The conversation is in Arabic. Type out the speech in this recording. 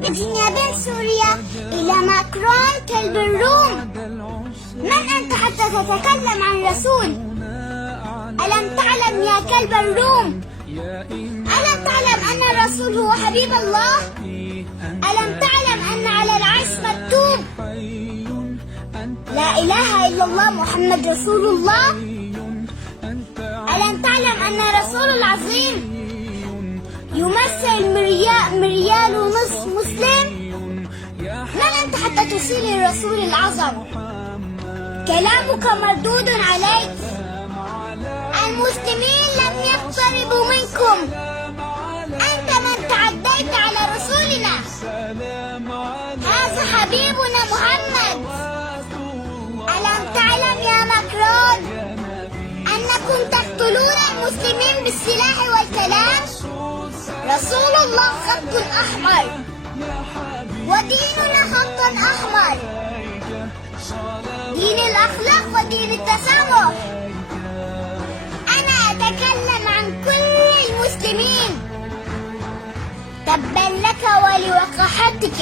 بجنوب سوريا إلى ماكرون كلب الروم. من أنت حتى تتكلم عن رسول؟ ألم تعلم يا كلب الروم؟ ألم تعلم أن الرسول هو حبيب الله؟ ألم تعلم أن على العرش مكتوب لا إله إلا الله محمد رسول الله؟ ألم تعلم أن الرسول العظيم يمثل مريال ونصف مسلم؟ من أنت حتى تصل للرسول الأعظم؟ كلامك مردود عليك. المسلمين لم يقتربوا منكم. أنت من تعديت على رسولنا. هذا حبيبنا محمد. ألم تعلم يا ماكرون أنكم تقتلون المسلمين بالسلاح والكلام؟ رسول الله خط أحمر وديننا خط أحمر، دين الأخلاق ودين التسامح. أنا أتكلم عن كل المسلمين. تبا لك ولوقاحتك.